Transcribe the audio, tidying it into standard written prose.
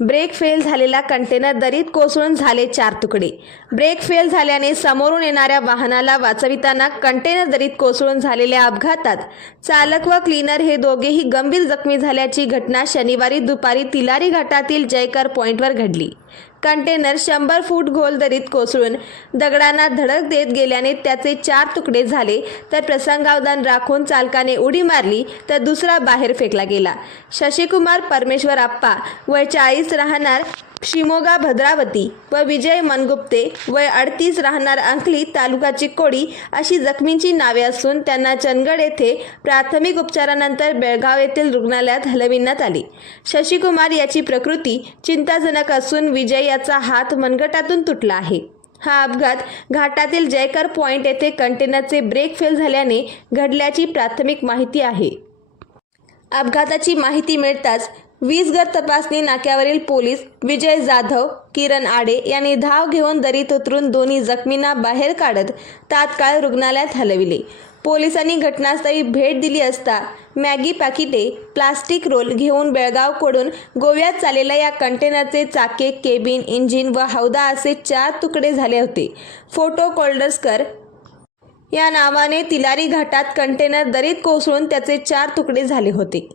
Brake fail झालेला container दरीत कोसळून झाले 4 तुकडे। ब्रेक फेल झाल्याने समोरून येणाऱ्या वाहनाला वाचविताना कंटेनर दरीत कोसळून झालेल्या अपघातात चालक व क्लीनर हे दोघेही गंभीर जखमी झाल्याची घटना शनिवारी दुपारी तिलारी घाटातील जयकर पॉइंटवर घडली। कंटेनर 100 फूट खोल दरीत कोसळून दगडांना धडक देत गेल्याने त्याचे 4 तुकडे झाले, तर प्रसंगावधान राखून चालकाने उडी मारली तर दुसरा बाहेर फेकला गेला। शशिकुमार परमेश्वर आप्पा वय 40 राहणार शिमोगा भद्रावती व विजय मनगुप्ते वय 38 राहणार अंकली तालुका चिक्कोडी अशी जखमींची नावे असून त्यांना चंदगड येथे प्राथमिक उपचारानंतर बेळगाव येथील रुग्णालयात हलविण्यात आले। शशिकुमार याची प्रकृती चिंताजनक असून विजय याचा हात मनगटातून तुटला आहे। हा अपघात घाटातील जयकर पॉइंट येथे कंटेनरचे ब्रेक फेल झाल्याने घडल्याची प्राथमिक माहिती आहे। अपघाताची माहिती मिळताच वीजगर तपासणी नाक्यावरील पोलीस विजय जाधव, किरण आडे यांनी धाव घेऊन दरीत उतरून दोन्ही जखमींना बाहेर काढत तात्काळ रुग्णालयात हलविले। पोलिसांनी घटनास्थळी भेट दिली असता मॅगी पॅकेटे, प्लास्टिक रोल घेऊन बेळगावकडून गोव्यात चाललेल्या या कंटेनरचे चाके, केबिन, इंजिन व हौदा असे 4 तुकडे झाले होते। फोटो कोल्डस्कर या नावाने तिलारी घाटात कंटेनर दरीत कोसळून त्याचे 4 तुकडे झाले होते।